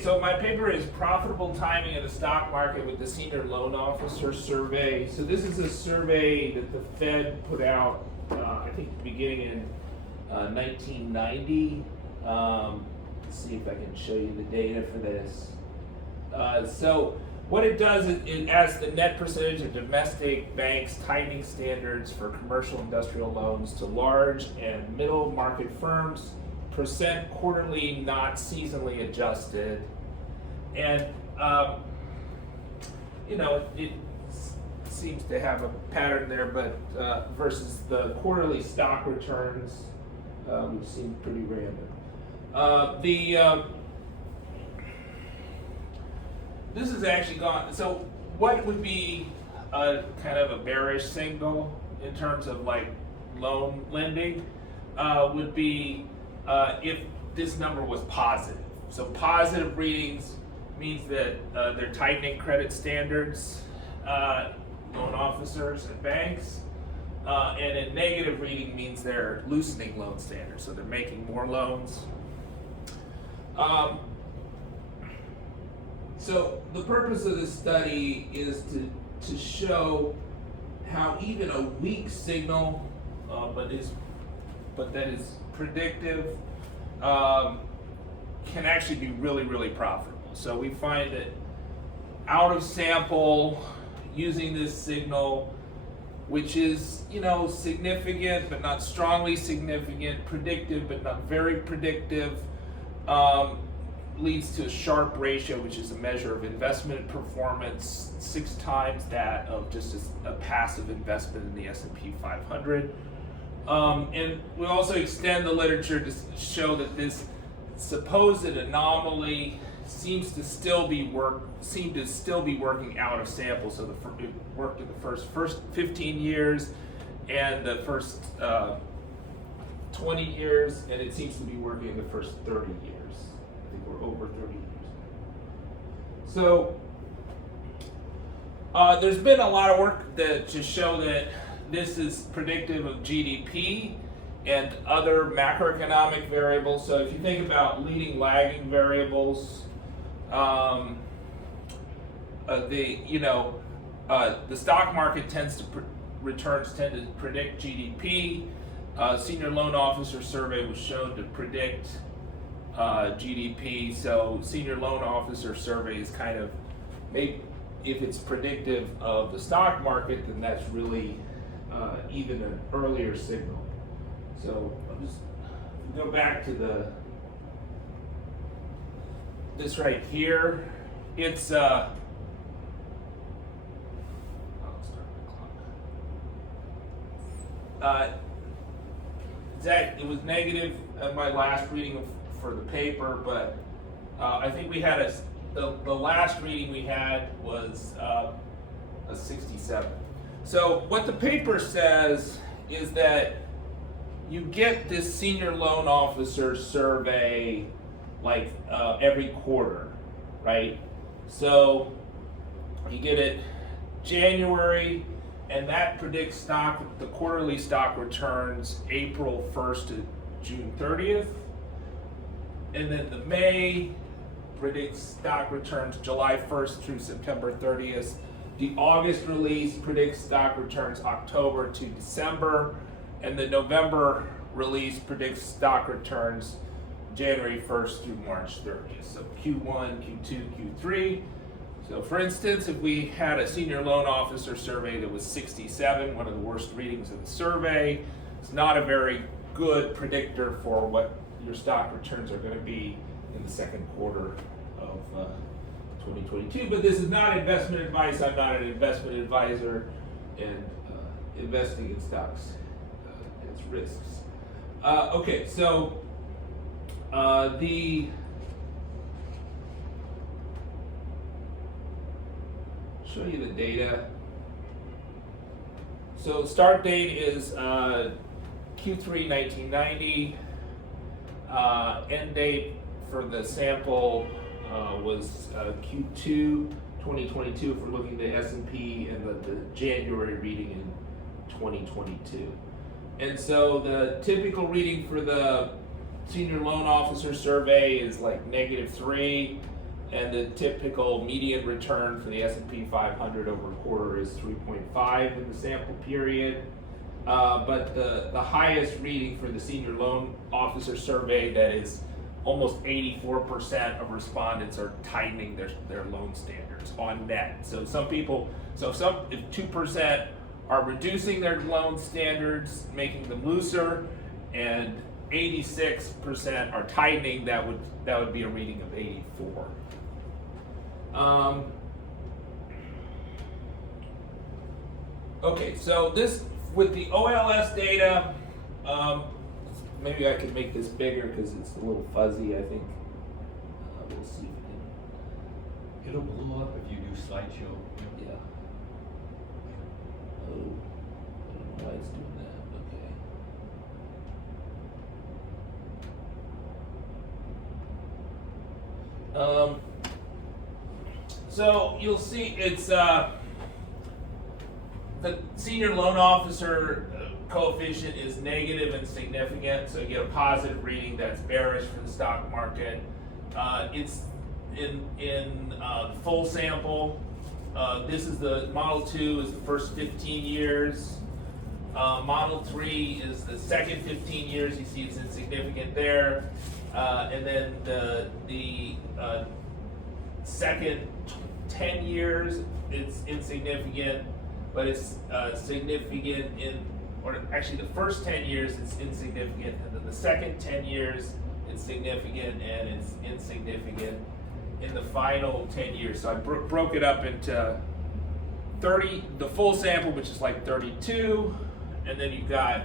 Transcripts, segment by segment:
So my paper is Profitable Timing in the Stock Market with the Senior Loan Officer Survey. So this is a survey that the Fed put out, I think beginning in 1990. Let's see if I can show you the data for this. So what it does is it adds the net percentage of domestic banks tightening standards for commercial industrial loans to large and middle market firms, percent quarterly, not seasonally adjusted. And, it seems to have a pattern there, but versus the quarterly stock returns, which seem pretty random. This has actually gone, so what would be a kind of a bearish signal in terms of like loan lending would be if this number was positive. So positive readings means that they're tightening credit standards, loan officers and banks, and a negative reading means they're loosening loan standards, so they're making more loans. So the purpose of this study is to show how even a weak signal, but that is predictive, can actually be really, really profitable. So we find that out of sample, using this signal, which is significant but not strongly significant, predictive but not very predictive, leads to a Sharpe ratio, which is a measure of investment performance, 6 times that of just a passive investment in the S&P 500. And we also extend the literature to show that this supposed anomaly seems to still be working out of sample. So it worked in the first 15 years and the first 20 years, and it seems to be working in the first 30 years. I think we're over 30 years. So there's been a lot of work to show that this is predictive of GDP and other macroeconomic variables. So if you think about leading lagging variables, the stock market returns tend to predict GDP. Senior loan officer survey was shown to predict GDP. So senior loan officer survey is kind of maybe if it's predictive of the stock market, then that's really even an earlier signal. So I'll just go back to this right here. It's I'll start my clock. It was negative at my last reading for the paper, but I think we had the last reading we had was a 67. So what the paper says is that you get this senior loan officer survey like every quarter, right? So you get it January, and that predicts the quarterly stock returns April 1st to June 30th. And then the May predicts stock returns July 1st through September 30th. The August release predicts stock returns October to December. And the November release predicts stock returns January 1st through March 30th. So Q1, Q2, Q3. So for instance, if we had a senior loan officer survey that was 67, one of the worst readings of the survey, it's not a very good predictor for what your stock returns are going to be in the second quarter of 2022. But this is not investment advice. I'm not an investment advisor, and investing in stocks has risks. Okay, so show you the data. So start date is Q3 1990. End date for the sample was Q2 2022 if we're looking at the S&P, and the January reading in 2022. And so the typical reading for the senior loan officer survey is like -3. and the typical median return for the S&P 500 over a quarter is 3.5 in the sample period. But the highest reading for the senior loan officer survey, that is almost 84% of respondents are tightening their loan standards on net. So if 2% are reducing their loan standards, making them looser, and 86% are tightening, that would be a reading of 84. Okay, so this with the OLS data, maybe I could make this bigger because it's a little fuzzy, I think. We'll see. It'll blow up if you do slideshow. Yeah. Oh, I don't know why it's doing that. Okay. So you'll see it's the senior loan officer coefficient is negative and significant, so you get a positive reading that's bearish for the stock market. It's in the full sample. This is the Model 2 is the first 15 years. Model 3 is the second 15 years. You see it's insignificant there. And then the second 10 years, it's insignificant, but it's significant or actually the first 10 years it's insignificant, and then the second 10 years it's significant, and it's insignificant in the final 10 years. So I broke it up into 30, the full sample, which is like 32, and then you've got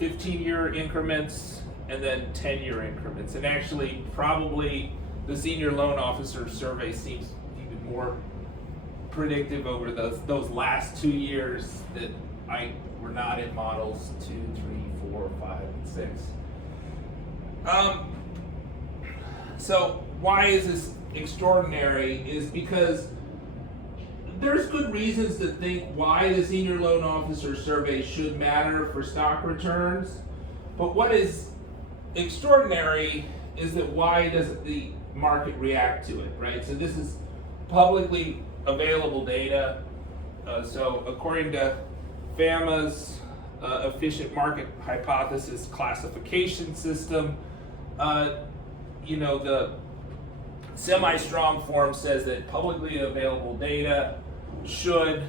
15-year increments, and then 10-year increments. And actually, probably the senior loan officer survey seems even more predictive over those last 2 years that were not in models 2, 3, 4, 5, and 6. So why is this extraordinary? Is because there's good reasons to think why the senior loan officer survey should matter for stock returns. But what is extraordinary is that why doesn't the market react to it, right? So this is publicly available data. So according to FAMA's efficient market hypothesis classification system, the semi-strong form says that publicly available data should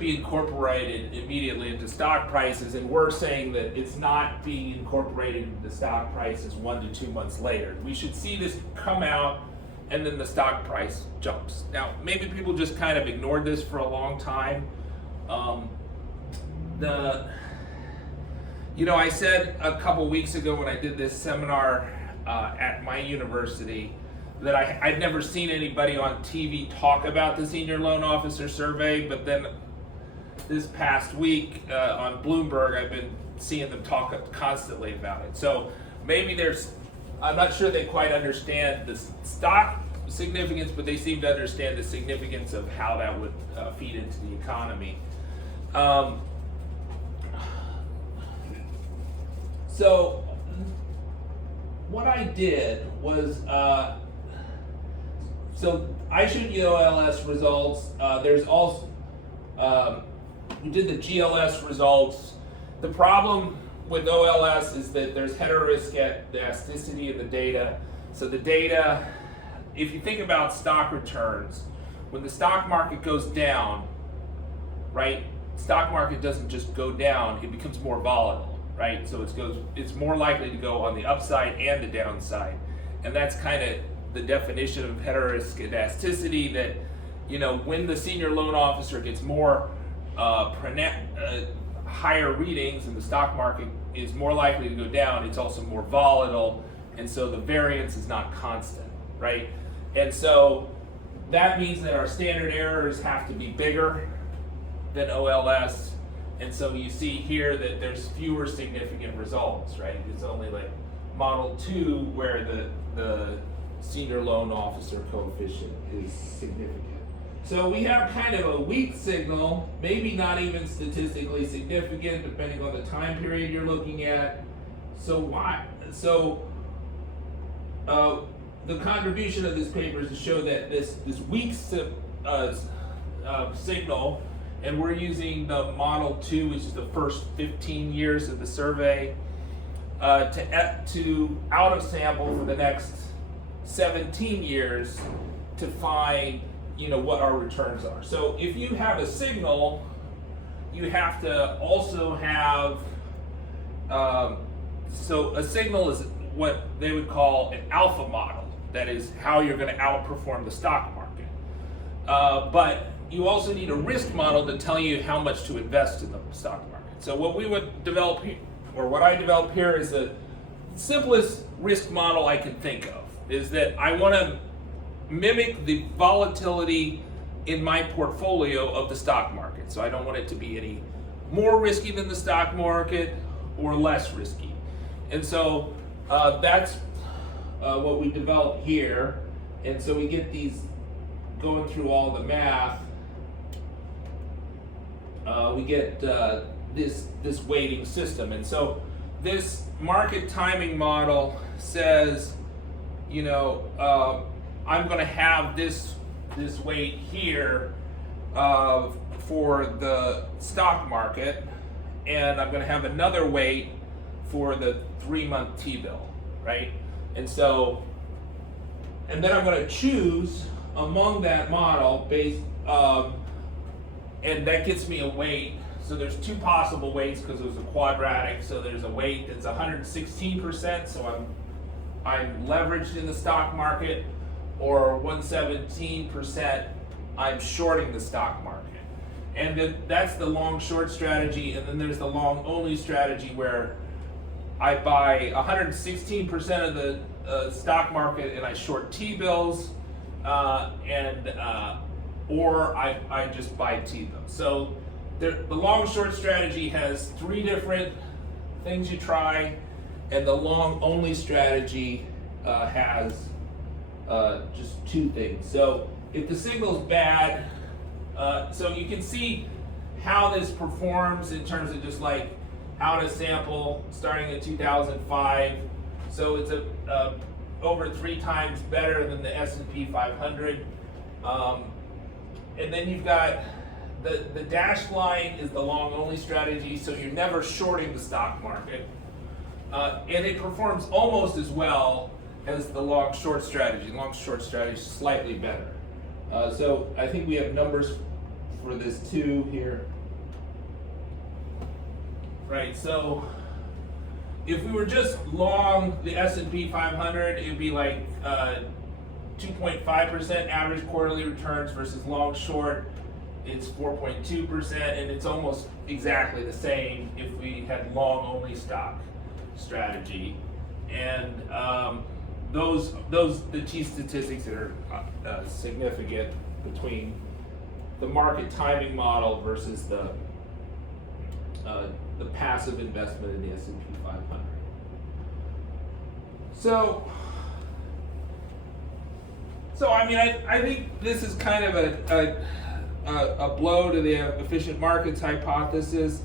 be incorporated immediately into stock prices, and we're saying that it's not being incorporated into stock prices 1 to 2 months later. We should see this come out, and then the stock price jumps. Now, maybe people just kind of ignored this for a long time. I said a couple weeks ago when I did this seminar at my university that I'd never seen anybody on TV talk about the senior loan officer survey, but then this past week on Bloomberg, I've been seeing them talk constantly about it. So maybe I'm not sure they quite understand the stock significance, but they seem to understand the significance of how that would feed into the economy. So what I did was, so I showed you OLS results. There's also, we did the GLS results. The problem with OLS is that there's heterogeneity in the data. So the data, if you think about stock returns, when the stock market goes down, right, stock market doesn't just go down, it becomes more volatile, right? So it's more likely to go on the upside and the downside. And that's kind of the definition of heterogeneity, that, when the senior loan officer gets more higher readings and the stock market is more likely to go down, it's also more volatile, and so the variance is not constant, right? And so that means that our standard errors have to be bigger than OLS, and so you see here that there's fewer significant results, right? It's only like Model 2 where the senior loan officer coefficient is significant. So we have kind of a weak signal, maybe not even statistically significant, depending on the time period you're looking at. So why? So the contribution of this paper is to show that this weak signal, and we're using the model 2, which is the first 15 years of the survey, to out of sample for the next 17 years to find, what our returns are. So if you have a signal, you have to also have, so a signal is what they would call an alpha model. That is how you're going to outperform the stock market. But you also need a risk model to tell you how much to invest in the stock market. So what we would develop here, or what I develop here, is the simplest risk model I can think of. Is that I want to mimic the volatility in my portfolio of the stock market. So I don't want it to be any more risky than the stock market or less risky. And so that's what we develop here. And so we get these, going through all the math, we get this weighting system. And so this market timing model says, I'm going to have this weight here for the stock market, and I'm going to have another weight for the 3-month T-bill, right? And so, and then I'm going to choose among that model based, and that gets me a weight. So there's 2 possible weights because it was a quadratic. So there's a weight that's 116%, so I'm leveraged in the stock market, or 117%, I'm shorting the stock market. And that's the long short strategy, and then there's the long only strategy where I buy 116% of the stock market and I short T-bills, or I just buy T-bills. So the long short strategy has 3 different things you try, and the long only strategy has just 2 things. So if the signal's bad, so you can see how this performs in terms of just like out of sample starting in 2005. So it's over 3 times better than the S&P 500. And then you've got the dashed line is the long only strategy, so you're never shorting the stock market. And it performs almost as well as the long short strategy. Long short strategy is slightly better. So I think we have numbers for this too here. Right, so if we were just long the S&P 500, it would be like 2.5% average quarterly returns versus long short, it's 4.2%, and it's almost exactly the same if we had long only stock strategy. And the key statistics that are significant between the market timing model versus the passive investment in the S&P 500. So I mean, I think this is kind of a blow to the efficient markets hypothesis,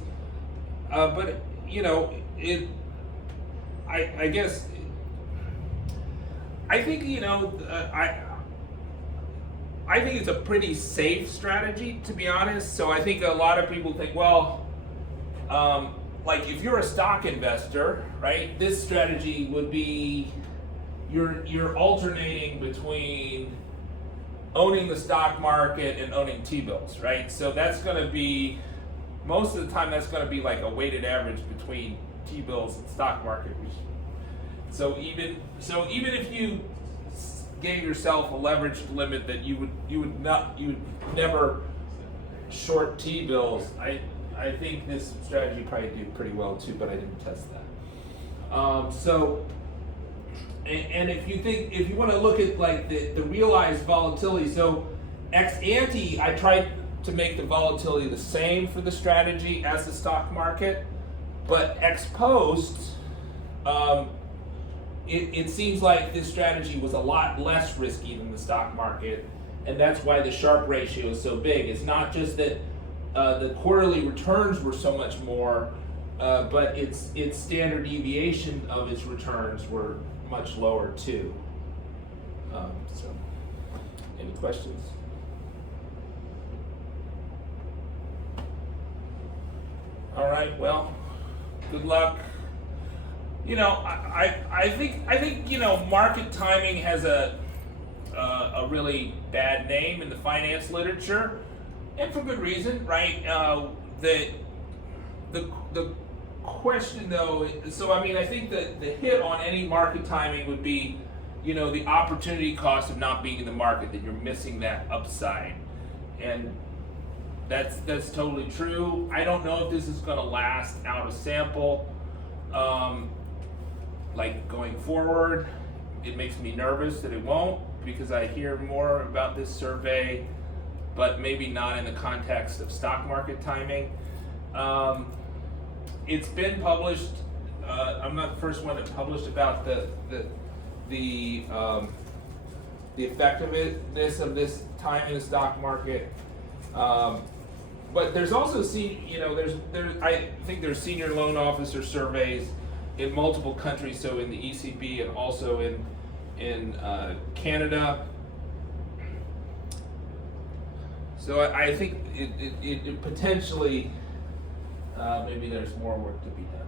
but I guess I think I think it's a pretty safe strategy, to be honest. So I think a lot of people think, well, like if you're a stock investor, right, this strategy would be you're alternating between owning the stock market and owning T-bills, right? So that's going to be, most of the time that's going to be like a weighted average between T-bills and stock market. So even if you gave yourself a leveraged limit that you would never short T-bills, I think this strategy probably do pretty well too, but I didn't test that. And if you want to look at like the realized volatility, so ex ante, I tried to make the volatility the same for the strategy as the stock market, but ex post, it seems like this strategy was a lot less risky than the stock market, and that's why the Sharpe ratio is so big. It's not just that the quarterly returns were so much more, but its standard deviation of its returns were much lower too. So, any questions? All right. Well, good luck. You know, I think you know, market timing has a really bad name in the finance literature, and for good reason, right? The question though, so I mean, I think that the hit on any market timing would be, you know, the opportunity cost of not being in the market, that you're missing that upside, and that's totally true. I don't know if this is going to last out of sample. Like going forward, it makes me nervous that it won't, because I hear more about this survey, but maybe not in the context of stock market timing. It's been published. I'm not the first one that published about the effectiveness of this time in the stock market. But there's also I think there's senior loan officer surveys in multiple countries, so in the ECB and also in Canada. So I think it potentially maybe there's more work to be done.